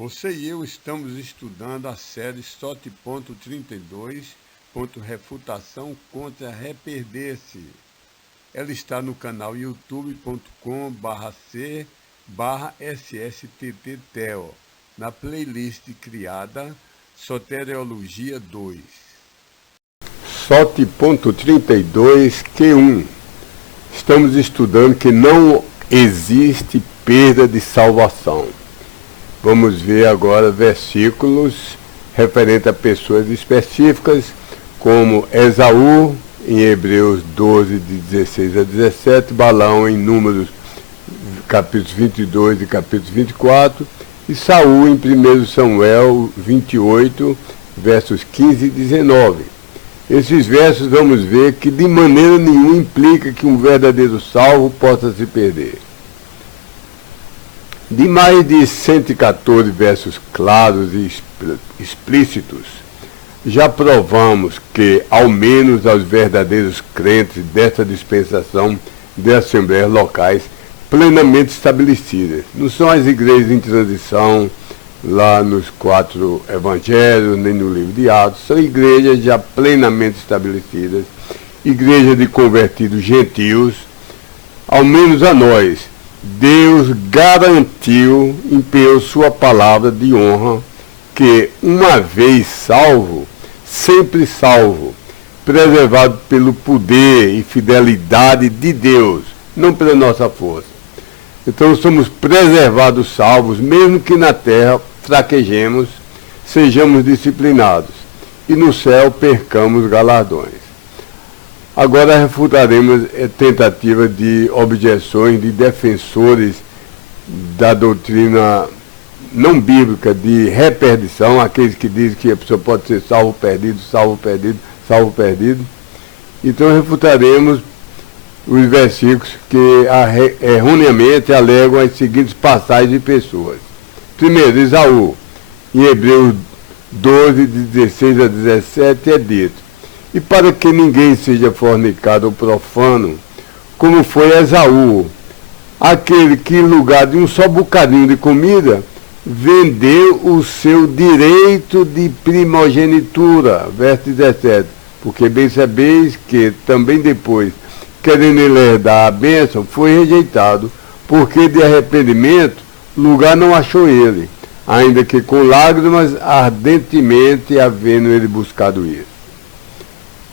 Você e eu estamos estudando a série SOT.32, Refutação contra Arrepender-se. Ela está no canal youtube.com/c/ssttteo, na playlist criada Soteriologia 2. SOT.32 Q1. Estamos estudando que não existe perda de salvação. Vamos ver agora versículos referentes a pessoas específicas, como Esaú, em Hebreus 12, de 16 a 17, Balaão, em Números, capítulos 22 e capítulos 24, e Saul, em 1 Samuel 28, versos 15 e 19. Esses versos vamos ver que de maneira nenhuma implica que um verdadeiro salvo possa se perder. De mais de 114 versos claros e explícitos, já provamos que, ao menos aos verdadeiros crentes desta dispensação de assembleias locais plenamente estabelecidas, não são as igrejas em transição, lá nos 4 evangelhos, nem no livro de Atos, são igrejas já plenamente estabelecidas, igreja de convertidos gentios, ao menos a nós, Deus garantiu, empenhou sua palavra de honra, que uma vez salvo, sempre salvo, preservado pelo poder e fidelidade de Deus, não pela nossa força. Então somos preservados salvos, mesmo que na terra fraquejemos, sejamos disciplinados, e no céu percamos galardões. Agora refutaremos tentativas de objeções de defensores da doutrina não bíblica de reperdição, aqueles que dizem que a pessoa pode ser salvo, perdido, salvo, perdido, salvo, perdido. Então refutaremos os versículos que erroneamente alegam as seguintes passagens de pessoas. Primeiro, Esaú, em Hebreus 12, de 16 a 17, é dito: e para que ninguém seja fornicado ou profano, como foi Esaú, aquele que, em lugar de um só bocadinho de comida, vendeu o seu direito de primogenitura. Verso 17. Porque bem sabeis que também depois, querendo ele herdar a bênção, foi rejeitado, porque de arrependimento lugar não achou ele, ainda que com lágrimas ardentemente havendo ele buscado isso.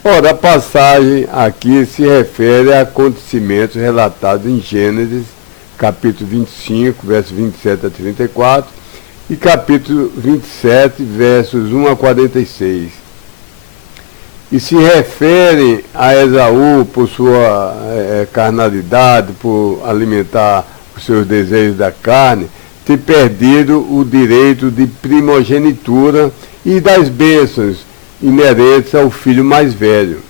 Ora, a passagem aqui se refere a acontecimentos relatados em Gênesis, capítulo 25, versos 27 a 34, e capítulo 27, versos 1 a 46. E se refere a Esaú por sua carnalidade, por alimentar os seus desejos da carne, ter perdido o direito de primogenitura e das bênçãos inerentes ao filho mais velho.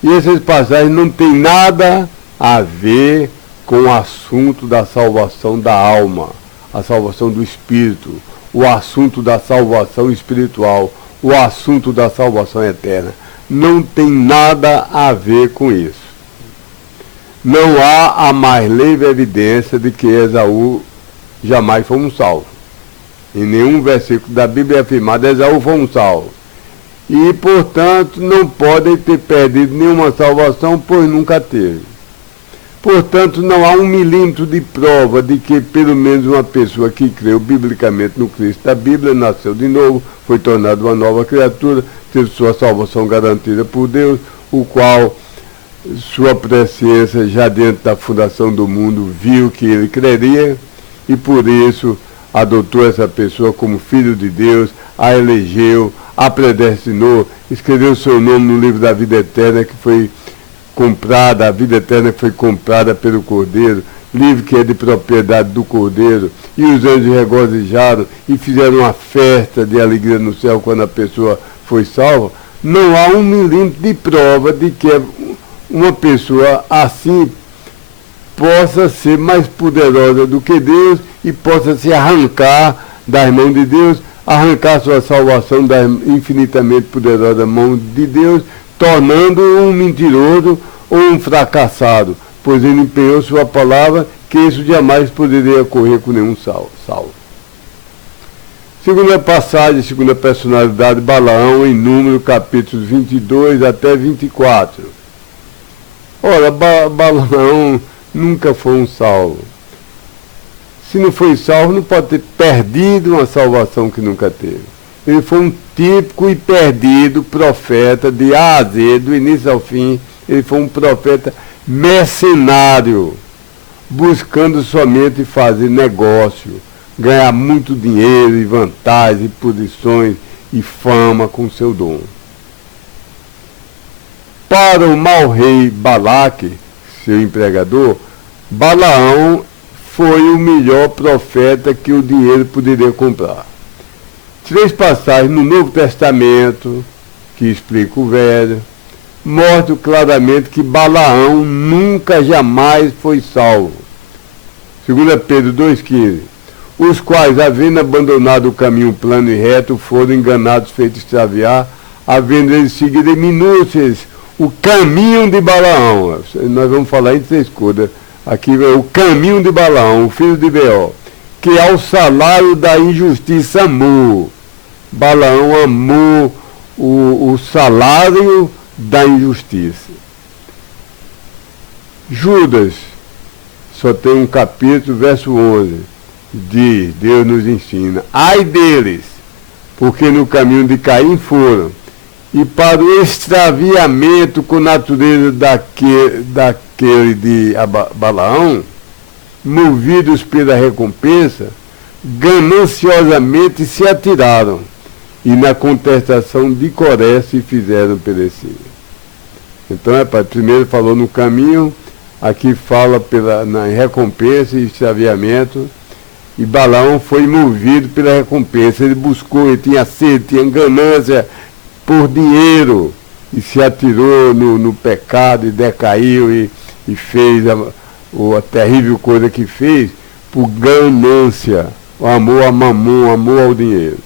E essas passagens não têm nada a ver com o assunto da salvação da alma, a salvação do espírito, o assunto da salvação espiritual, o assunto da salvação eterna. Não tem nada a ver com isso. Não há a mais leve evidência de que Esaú jamais foi um salvo. Em nenhum versículo da Bíblia é afirmado Esaú foi um salvo. E, portanto, não podem ter perdido nenhuma salvação, pois nunca teve. Portanto, não há 1 milímetro de prova de que pelo menos uma pessoa que creu biblicamente no Cristo da Bíblia, nasceu de novo, foi tornado uma nova criatura, teve sua salvação garantida por Deus, o qual sua presciência já dentro da fundação do mundo viu que ele creria, e por isso adotou essa pessoa como filho de Deus, a elegeu, a predestinou, escreveu seu nome no livro da vida eterna que foi comprada, a vida eterna que foi comprada pelo Cordeiro, livro que é de propriedade do Cordeiro, e os anjos regozijaram e fizeram uma festa de alegria no céu quando a pessoa foi salva. Não há 1 milímetro de prova de que uma pessoa assim possa ser mais poderosa do que Deus e possa se arrancar das mãos de Deus, arrancar sua salvação da infinitamente poderosa mão de Deus, tornando-o um mentiroso ou um fracassado, pois ele empenhou sua palavra, que isso jamais poderia ocorrer com nenhum salvo. Segunda passagem, segunda personalidade, Balaão, em Número, capítulos 22 até 24. Ora, Balaão nunca foi um salvo. Se não foi salvo, não pode ter perdido uma salvação que nunca teve. Ele foi um típico e perdido profeta de A a Z, do início ao fim. Ele foi um profeta mercenário, buscando somente fazer negócio, ganhar muito dinheiro e vantagens, e posições e fama com seu dom. Para o mau rei Balaque, seu empregador, Balaão foi o melhor profeta que o dinheiro poderia comprar. 3 passagens no Novo Testamento, que explica o Velho, mostram claramente que Balaão nunca, jamais foi salvo. 2 Pedro 2,15, os quais, havendo abandonado o caminho plano e reto, foram enganados, feitos extraviar, havendo eles seguido em minúcias o caminho de Balaão. Nós vamos falar em 3 coisas. Aqui é o caminho de Balaão, o filho de Beor, que ao salário da injustiça amou. Balaão amou o salário da injustiça. Judas, só tem um capítulo, verso 11, diz, Deus nos ensina, ai deles, porque no caminho de Caim foram, e para o extraviamento com natureza daquele de Balaão, movidos pela recompensa, gananciosamente se atiraram, e na contestação de Coré se fizeram perecer. Então, primeiro falou no caminho, aqui fala na recompensa e extraviamento, e Balaão foi movido pela recompensa, ele buscou, ele tinha sede, tinha ganância por dinheiro, e se atirou no pecado, e decaiu, e fez a terrível coisa que fez, por ganância, o amor a mamon, o amor ao dinheiro.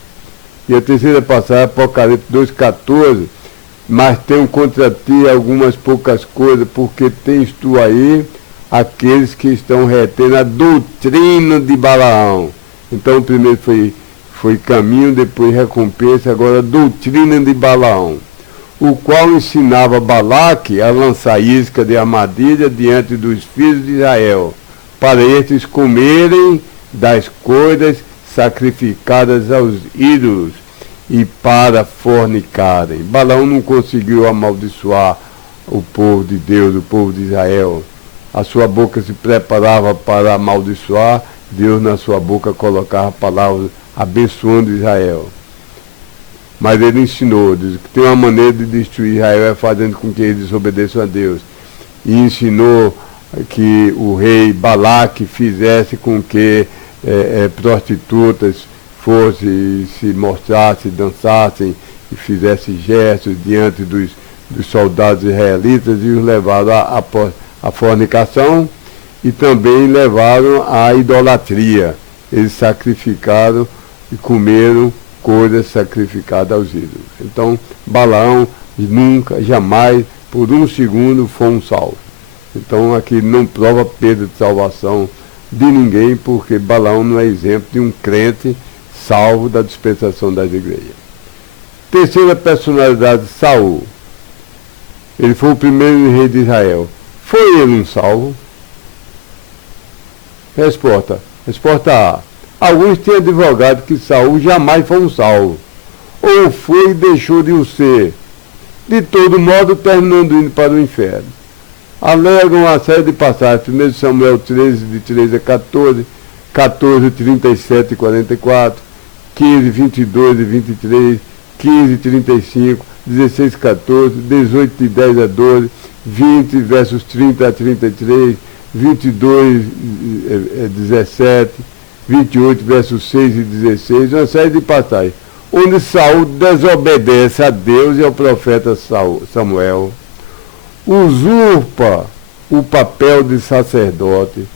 E a terceira passagem, Apocalipse 2,14, mas tenho contra ti algumas poucas coisas, porque tens tu aí aqueles que estão retendo a doutrina de Balaão. Então, primeiro foi caminho, depois recompensa, agora a doutrina de Balaão, o qual ensinava Balaque a lançar isca de armadilha diante dos filhos de Israel, para estes comerem das coisas sacrificadas aos ídolos e para fornicarem. Balaão não conseguiu amaldiçoar o povo de Deus, o povo de Israel. A sua boca se preparava para amaldiçoar, Deus na sua boca colocava palavras abençoando Israel. Mas ele ensinou, diz que tem uma maneira de destruir Israel é fazendo com que eles desobedeçam a Deus. E ensinou que o rei Balaque fizesse com que prostitutas fossem e se mostrassem, dançassem e fizessem gestos diante dos soldados israelitas e os levaram à fornicação e também levaram à idolatria. Eles sacrificaram e comeram coisas sacrificadas aos ídolos. Então, Balaão nunca, jamais, por um segundo, foi um salvo. Então, aqui não prova perda de salvação de ninguém, porque Balaão não é exemplo de um crente salvo da dispensação das igrejas. Terceira personalidade, Saul. Ele foi o primeiro rei de Israel. Foi ele um salvo? Resposta A. Alguns têm advogado que Saul jamais foi um salvo. Ou foi e deixou de o ser. De todo modo, terminando indo para o inferno. Alegam uma série de passagens. 1 Samuel 13, de 13 a 14, 14, 37 e 44, 15, 22 e 23, 15, 35, 16, 14, 18, de 10 a 12, 20, versos 30 a 33, 22, 17, 28, versos 6 e 16, uma série de passagens, onde Saul desobedece a Deus e ao profeta Samuel, usurpa o papel de sacerdote,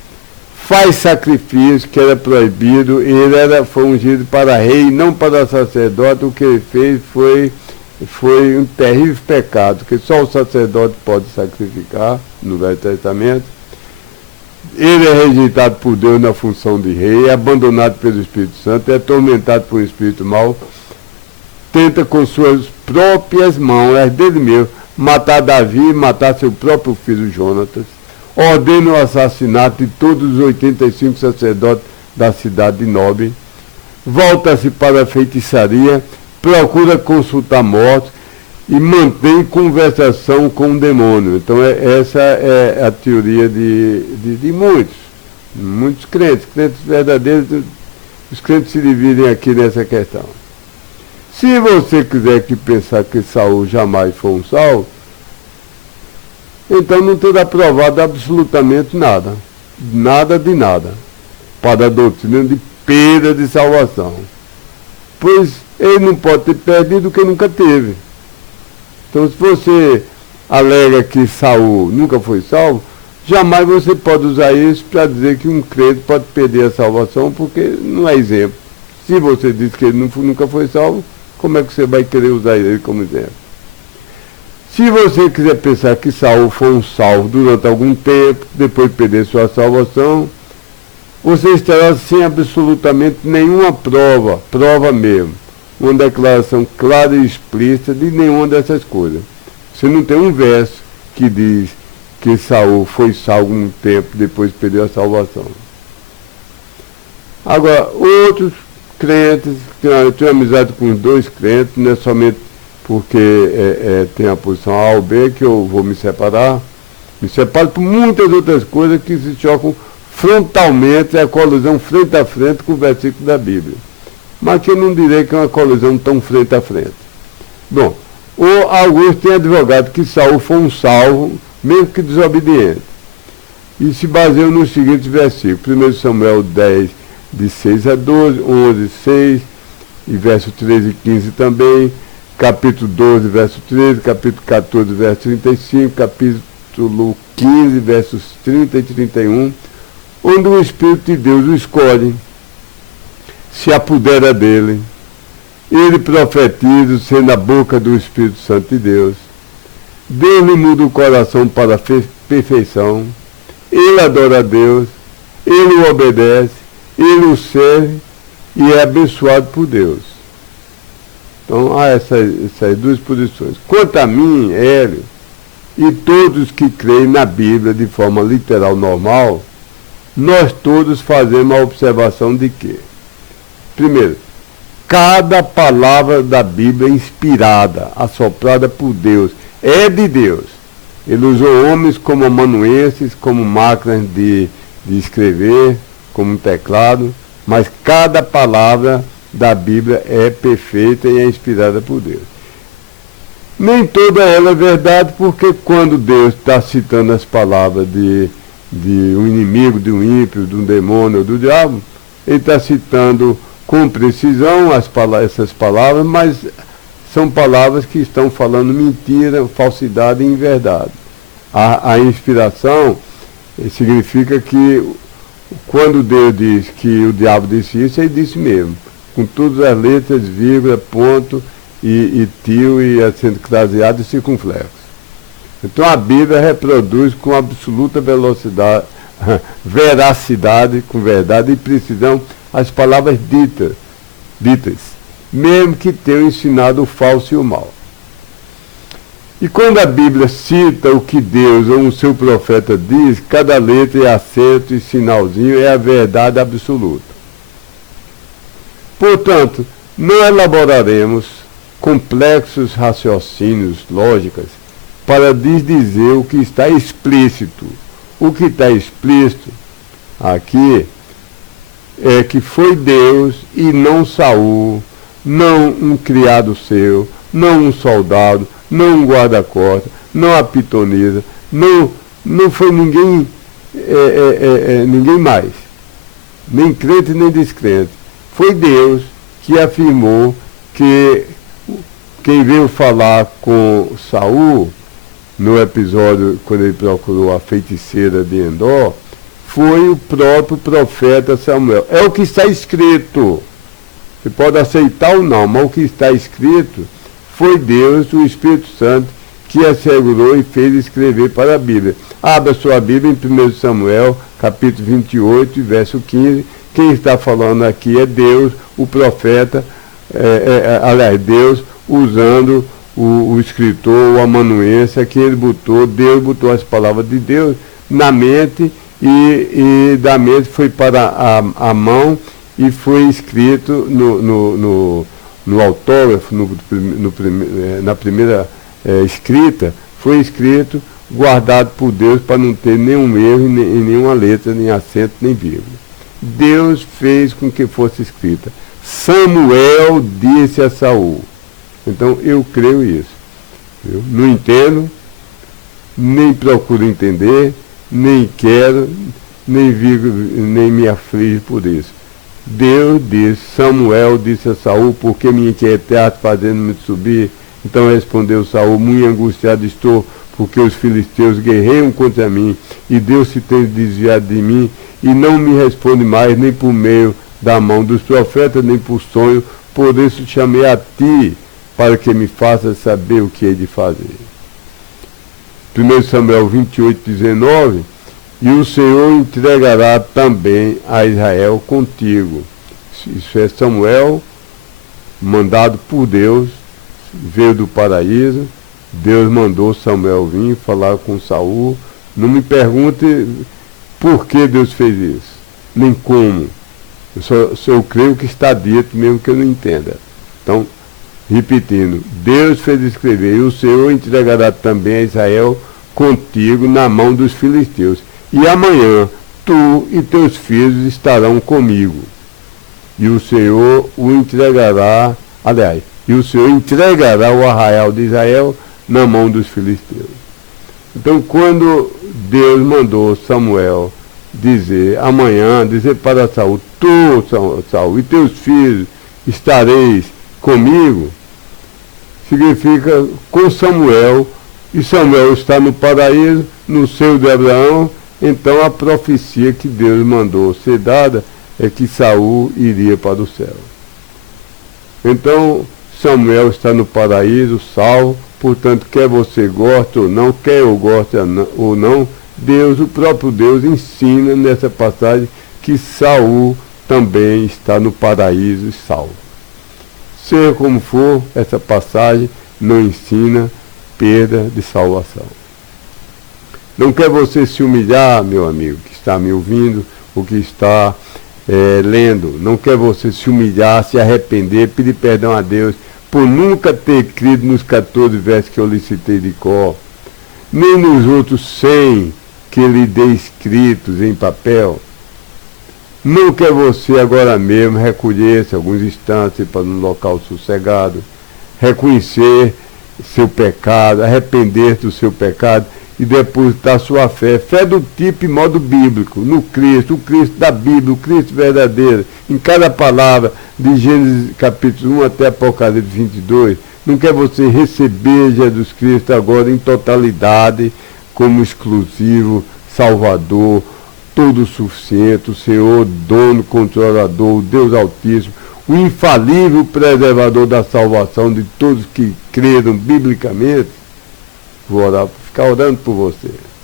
faz sacrifício que era proibido, e ele foi ungido para rei, não para sacerdote. O que ele fez foi um terrível pecado, que só o sacerdote pode sacrificar no Velho Testamento. Ele é rejeitado por Deus na função de rei, é abandonado pelo Espírito Santo, é atormentado por um espírito mau, tenta com suas próprias mãos, as dele mesmo, matar Davi, matar seu próprio filho Jonatas, ordena o assassinato de todos os 85 sacerdotes da cidade de Nob, volta-se para a feitiçaria, procura consultar mortos e mantém conversação com o demônio. Então essa é a teoria de muitos crentes verdadeiros. Os crentes se dividem aqui nessa questão. Se você quiser pensar que Saul jamais foi um salvo, então não terá provado absolutamente nada. Nada de nada. Para a doutrina de perda de salvação. Pois ele não pode ter perdido o que nunca teve. Então, se você alega que Saul nunca foi salvo, jamais você pode usar isso para dizer que um crente pode perder a salvação, porque não é exemplo. Se você diz que ele nunca foi salvo, como é que você vai querer usar ele como exemplo? Se você quiser pensar que Saul foi um salvo durante algum tempo, depois de perder sua salvação, você estará sem absolutamente nenhuma prova mesmo, uma declaração clara e explícita de nenhuma dessas coisas. Você não tem um verso que diz que Saul foi salvo um tempo depois de perder a salvação. Agora, outros crentes, eu tenho amizade com os dois crentes, não é somente porque tem a posição A ou B que eu vou me separar. Me separo por muitas outras coisas que se chocam frontalmente, é a colisão frente a frente com o versículo da Bíblia. Mas que eu não direi que é uma colisão tão frente a frente. Bom, alguns têm advogado que Saul foi um salvo, mesmo que desobediente. E se baseiam nos seguintes versículos. 1 Samuel 10, de 6 a 12, 11, 6, e verso 13 e 15 também, capítulo 12, verso 13, capítulo 14, verso 35, capítulo 15, versos 30 e 31, onde o Espírito de Deus o escolhe, se apodera dele, ele profetiza sendo a boca do Espírito Santo de Deus, Deus lhe muda o coração para a perfeição, ele adora a Deus, ele o obedece, ele o serve e é abençoado por Deus. Então há essas duas posições. Quanto a mim, Hélio, e todos que creem na Bíblia de forma literal normal, nós todos fazemos a observação de que, primeiro, cada palavra da Bíblia é inspirada, assoprada por Deus, é de Deus. Ele usou homens como amanuenses, como máquinas de escrever, como um teclado, mas cada palavra da Bíblia é perfeita e é inspirada por Deus. Nem toda ela é verdade, porque quando Deus está citando as palavras de um inimigo, de um ímpio, de um demônio ou do diabo, ele está citando com precisão essas palavras, mas são palavras que estão falando mentira, falsidade e inverdade. A inspiração significa que quando Deus diz que o diabo disse isso, ele disse mesmo, com todas as letras, vírgula, ponto e tio e acento craseado e circunflexo. Então a Bíblia reproduz com absoluta veracidade, com verdade e precisão as palavras ditas, mesmo que tenham ensinado o falso e o mal. E quando a Bíblia cita o que Deus ou o seu profeta diz, cada letra e acento e sinalzinho é a verdade absoluta. Portanto, não elaboraremos complexos raciocínios, lógicas, para desdizer o que está explícito. O que está explícito aqui é que foi Deus e não Saul, não um criado seu, não um soldado, não um guarda-costas, não a pitonisa, não foi ninguém mais, nem crente nem descrente. Foi Deus que afirmou que quem veio falar com Saul, no episódio quando ele procurou a feiticeira de Endor, foi o próprio profeta Samuel. É o que está escrito. Você pode aceitar ou não, mas o que está escrito foi Deus, o Espírito Santo, que assegurou e fez escrever para a Bíblia. Abra sua Bíblia em 1 Samuel, capítulo 28, verso 15. Quem está falando aqui é Deus, o profeta, Deus usando o escritor, o amanuense, que ele Deus botou as palavras de Deus na mente e da mente foi para a mão e foi escrito no autógrafo, na primeira escrita, foi escrito, guardado por Deus para não ter nenhum erro em nenhuma letra, nem acento, nem vírgula. Deus fez com que fosse escrita. Samuel disse a Saul. Então eu creio isso. Eu não entendo, nem procuro entender, nem quero, nem me aflige por isso. Deus disse, Samuel disse a Saul, porque me inquietaste fazendo-me subir? Então respondeu Saul, muito angustiado estou, porque os filisteus guerreiam contra mim, e Deus se tem desviado de mim, e não me responde mais, nem por meio da mão dos profetas, nem por sonho, por isso chamei a ti, para que me faça saber o que hei de fazer. 1 Samuel 28, 19, e o Senhor entregará também a Israel contigo. Isso é Samuel, mandado por Deus, veio do paraíso, Deus mandou Samuel vir falar com Saul. Não me pergunte por que Deus fez isso, nem como. Eu creio que está dito, mesmo que eu não entenda. Então, repetindo, Deus fez escrever, e o Senhor entregará também a Israel contigo na mão dos filisteus. E amanhã tu e teus filhos estarão comigo. E o Senhor o entregará, e o Senhor entregará o arraial de Israel na mão dos filisteus. Então, quando Deus mandou Samuel dizer para Saul, tu, Saul, e teus filhos estareis comigo, significa com Samuel, e Samuel está no paraíso, no seio de Abraão. Então a profecia que Deus mandou ser dada é que Saul iria para o céu. Então Samuel está no paraíso, salvo, portanto, quer você goste ou não, quer eu goste ou não, Deus, o próprio Deus, ensina nessa passagem que Saul também está no paraíso e salvo. Seja como for, essa passagem não ensina perda de salvação. Não quer você se humilhar, meu amigo, que está me ouvindo, ou que está lendo, não quer você se humilhar, se arrepender, pedir perdão a Deus, por nunca ter crido nos 14 versos que eu lhe citei de cor, nem nos outros 100 que lhe dei escritos em papel. Não quer você agora mesmo recolher-se alguns instantes para um local sossegado, reconhecer seu pecado, arrepender-se do seu pecado e depositar sua fé do tipo e modo bíblico, no Cristo, o Cristo da Bíblia, o Cristo verdadeiro, em cada palavra, de Gênesis capítulo 1 até Apocalipse 22. Não quer você receber Jesus Cristo agora em totalidade, como exclusivo, Salvador, todo suficiente, o Senhor, dono, controlador, o Deus Altíssimo, o infalível preservador da salvação de todos que creram biblicamente? Vou ficar orando por você.